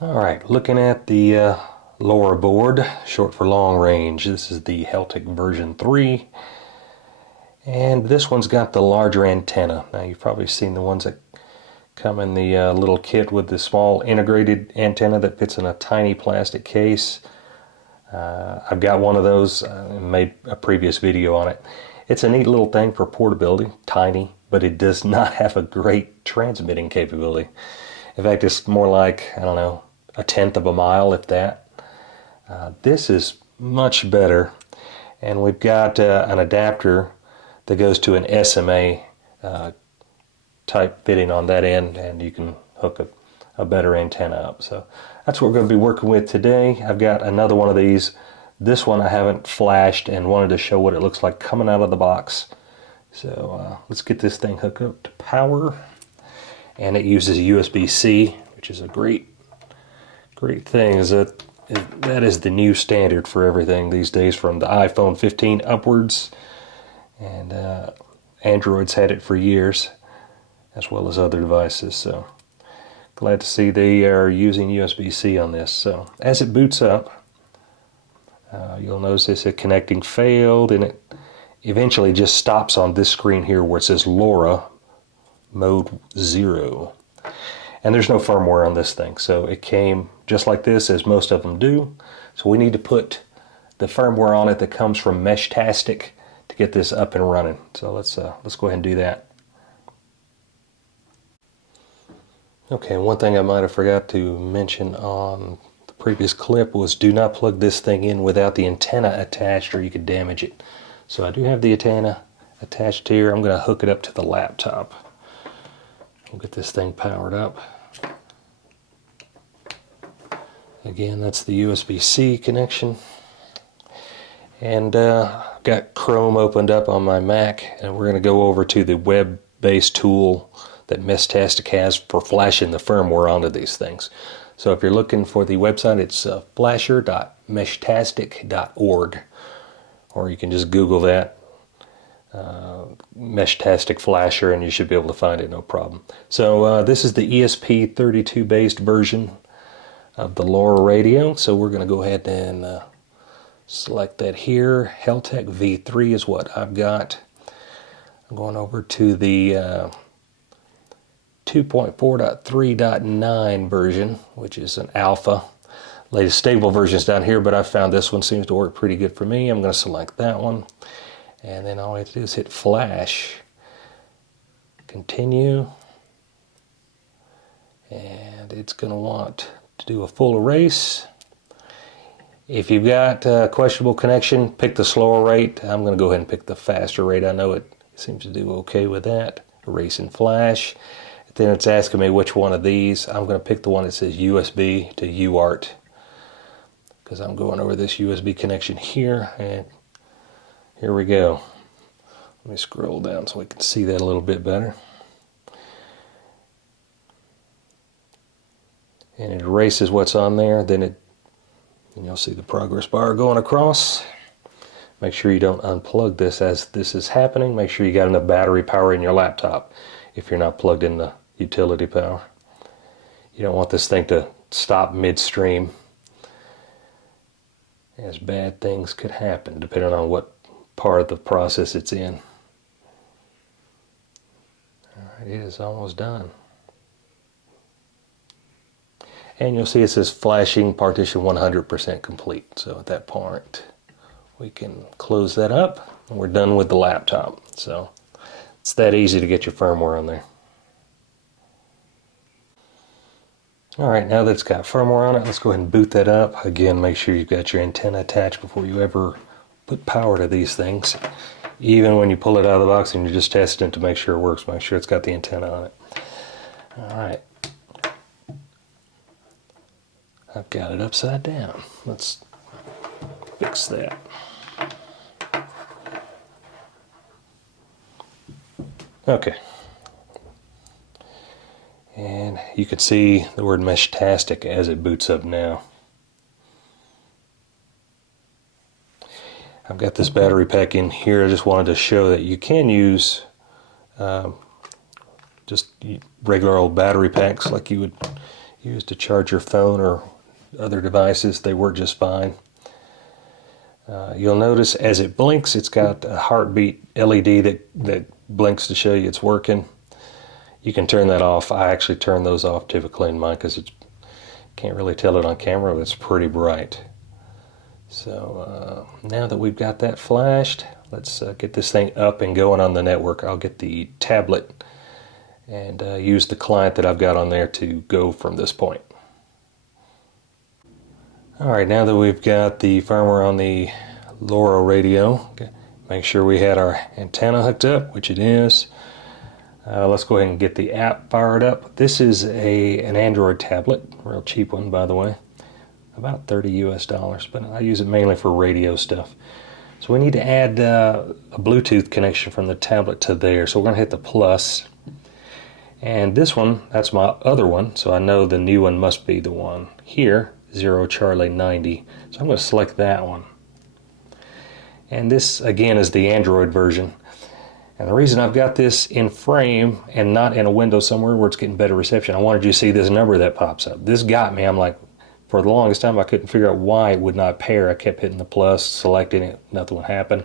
Alright, looking at the LoRa board, short for long range. This is the Heltec version 3. And this one's got the larger antenna. Now you've probably seen the ones that come in the little kit with the small integrated antenna that fits in a tiny plastic case. I've got one of those and made a previous video on it. It's a neat little thing for portability, tiny, but it does not have a great transmitting capability. In fact, it's more like, I don't know, 1/10 of a mile, if that. This is much better, and we've got an adapter that goes to an SMA type fitting on that end, and you can hook a better antenna up. So that's what we're going to be working with today. I've got another one of these. This one I haven't flashed and wanted to show what it looks like coming out of the box. So let's get this thing hooked up to power, and it uses USB-C, which is a great thing. That is the new standard for everything these days, from the iPhone 15 upwards, and Android's had it for years, as well as other devices. So glad to see they are using USB-C on this. So as it boots up, you'll notice it says connecting failed, and it eventually just stops on this screen here where it says LoRa mode 0. And there's no firmware on this thing, so it came just like this, as most of them do. So we need to put the firmware on it that comes from Meshtastic to get this up and running. So let's go ahead and do that. Okay, one thing I might have forgot to mention on the previous clip was do not plug this thing in without the antenna attached, or you could damage it. So I do have the antenna attached here. I'm going to hook it up to the laptop. We'll get this thing powered up. Again, that's the USB-C connection. And I've got Chrome opened up on my Mac, and we're going to go over to the web-based tool that Meshtastic has for flashing the firmware onto these things. So if you're looking for the website, it's flasher.meshtastic.org, or you can just Google that. Meshtastic flasher, and you should be able to find it, no problem. So this is the ESP32 based version of the LoRa radio, so we're going to go ahead and select that here. Heltec V3 is what I've got. I'm going over to the 2.4.3.9 version, which is an alpha. Latest stable version's down here, but I found this one seems to work pretty good for me. I'm going to select that one. And then all I have to do is hit flash, continue, and it's going to want to do a full erase. If you've got a questionable connection, pick the slower rate. I'm going to go ahead and pick the faster rate. I know it seems to do okay with that. Erase and flash. Then it's asking me which one of these. I'm going to pick the one that says USB to UART, because I'm going over this USB connection here, and here we go. Let me scroll down so we can see that a little bit better. And it erases what's on there. Then you'll see the progress bar going across. Make sure you don't unplug this as this is happening. Make sure you got enough battery power in your laptop if you're not plugged in the utility power. You don't want this thing to stop midstream, as bad things could happen depending on what part of the process it's in. Alright, it is almost done. And you'll see it says flashing partition 100% complete. So at that point we can close that up, and we're done with the laptop. So it's that easy to get your firmware on there. Alright, now that it's got firmware on it, let's go ahead and boot that up. Again, make sure you've got your antenna attached before you ever put power to these things. Even when you pull it out of the box and you're just testing it to make sure it works, make sure it's got the antenna on it. Alright. I've got it upside down. Let's fix that. Okay. And you can see the word Meshtastic as it boots up now. I've got this battery pack in here. I just wanted to show that you can use just regular old battery packs like you use to charge your phone or other devices. They work just fine. You'll notice as it blinks, it's got a heartbeat LED that blinks to show you it's working. You can turn that off. I actually turn those off typically in mine because it's can't really tell it on camera, but it's pretty bright. So now that we've got that flashed, let's get this thing up and going on the network. I'll get the tablet and use the client that I've got on there to go from this point. Alright, now that we've got the firmware on the LoRa radio, make sure we had our antenna hooked up, which it is. Let's go ahead and get the app fired up. This is an Android tablet, real cheap one by the way, about $30 US, but I use it mainly for radio stuff. So we need to add a Bluetooth connection from the tablet to there. So we're going to hit the plus. And this one, that's my other one, so I know the new one must be the one here, 0 Charlie 90. So I'm going to select that one. And this again is the Android version. And the reason I've got this in frame and not in a window somewhere where it's getting better reception, I wanted you to see this number that pops up. This got me. I'm like, for the longest time I couldn't figure out why it would not pair. I kept hitting the plus, selecting it, nothing would happen.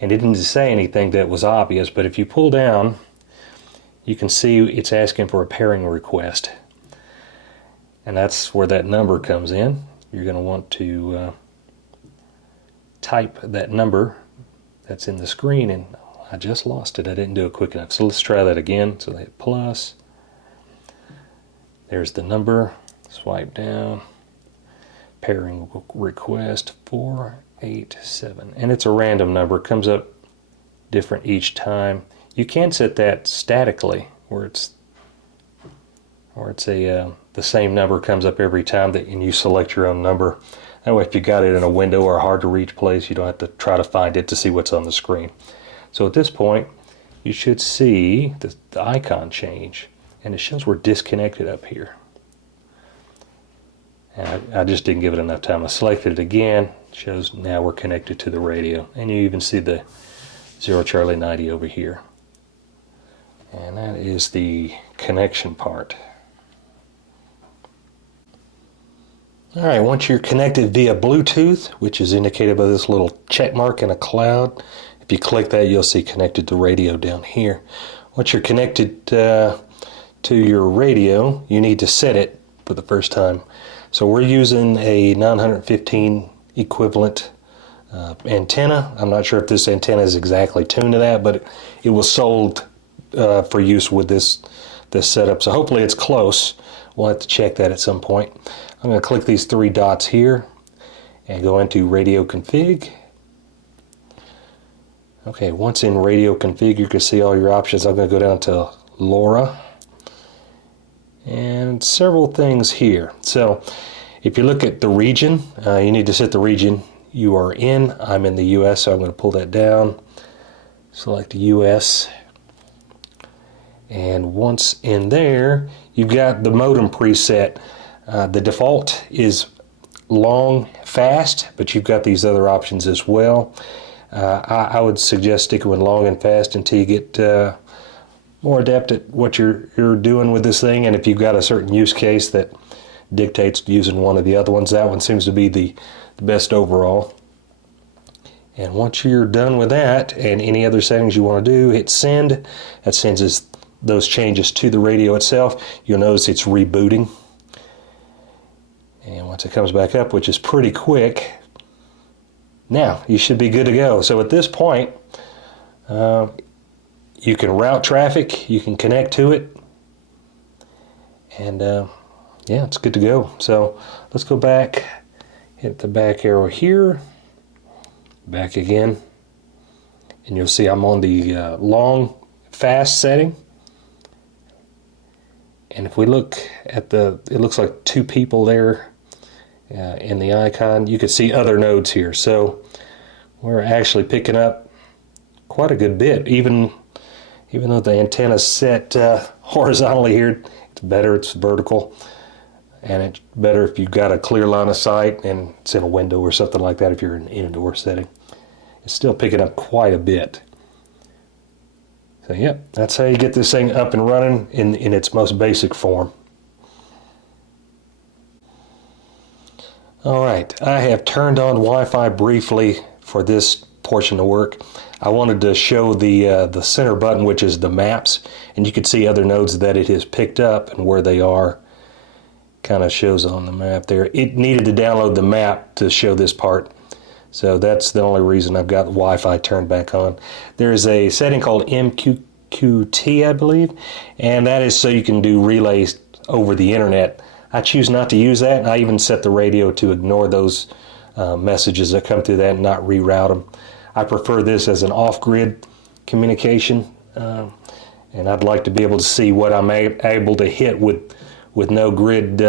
And it didn't say anything that was obvious, but if you pull down, you can see it's asking for a pairing request. And that's where that number comes in. You're going to want to type that number that's in the screen, and I just lost it. I didn't do it quick enough. So let's try that again. So hit plus. There's the number. Swipe down. Pairing request 487. And it's a random number. It comes up different each time. You can set that statically where it's the same number comes up every time and you select your own number. That way if you got it in a window or a hard to reach place, you don't have to try to find it to see what's on the screen. So at this point, you should see the icon change, and it shows we're disconnected up here. And I just didn't give it enough time. I selected it again. It shows now we're connected to the radio, and you even see the 0 Charlie 90 over here. And that is the connection part. Alright, once you're connected via Bluetooth, which is indicated by this little check mark in a cloud, if you click that, you'll see connected to radio down here. Once you're connected to your radio, you need to set it for the first time. So we're using a 915 equivalent antenna. I'm not sure if this antenna is exactly tuned to that, but it was sold for use with this setup. So hopefully it's close. We'll have to check that at some point. I'm going to click these three dots here and go into radio config. Okay, once in radio config, you can see all your options. I'm going to go down to LoRa and several things here. So if you look at the region, you need to set the region you are in. I'm in the US, so I'm going to pull that down, select US, and once in there, you've got the modem preset. The default is long fast, but you've got these other options as well. I would suggest sticking with long and fast until you get more adept at what you're doing with this thing, and if you've got a certain use case that dictates using one of the other ones, that one seems to be the best overall. And once you're done with that and any other settings you want to do, hit send. That sends those changes to the radio itself. You'll notice it's rebooting. And once it comes back up, which is pretty quick, now you should be good to go. So at this point, you can route traffic, you can connect to it, and yeah, it's good to go. So let's go back, hit the back arrow here, back again, and you'll see I'm on the long fast setting. And if we look at it looks like two people there in the icon. You can see other nodes here. So we're actually picking up quite a good bit, even though the antenna's set horizontally here. It's better, it's vertical, and it's better if you've got a clear line of sight and it's in a window or something like that if you're in an indoor setting. It's still picking up quite a bit. So yep, that's how you get this thing up and running in its most basic form. All right, I have turned on Wi-Fi briefly for this portion of work. I wanted to show the center button, which is the maps, and you can see other nodes that it has picked up and where they are. Kind of shows on the map there. It needed to download the map to show this part, so that's the only reason I've got Wi-Fi turned back on. There is a setting called MQTT, I believe, and that is so you can do relays over the internet. I choose not to use that, and I even set the radio to ignore those messages that come through that and not reroute them. I prefer this as an off-grid communication, and I'd like to be able to see what I'm able to hit with no grid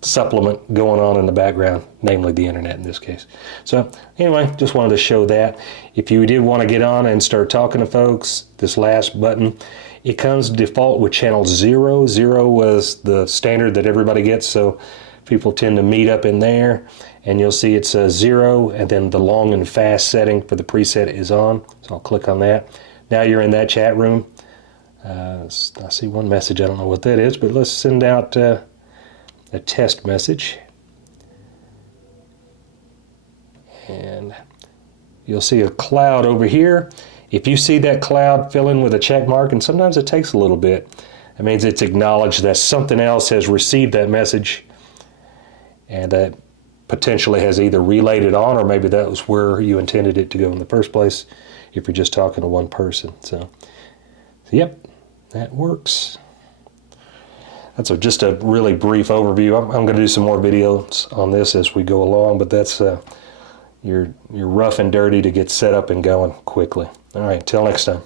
supplement going on in the background, namely the internet in this case. So anyway, just wanted to show that. If you did want to get on and start talking to folks, this last button, it comes default with channel 0. 0 was the standard that everybody gets, so people tend to meet up in there, and you'll see it's 0, and then the long and fast setting for the preset is on, so I'll click on that. Now you're in that chat room. I see one message, I don't know what that is, but let's send out a test message. And you'll see a cloud over here. If you see that cloud, fill in with a check mark, and sometimes it takes a little bit. That means it's acknowledged that something else has received that message, and that potentially has either relayed it on, or maybe that was where you intended it to go in the first place if you're just talking to one person. So yep, that works. That's just a really brief overview. I'm going to do some more videos on this as we go along, but that's you're rough and dirty to get set up and going quickly. All right, till next time.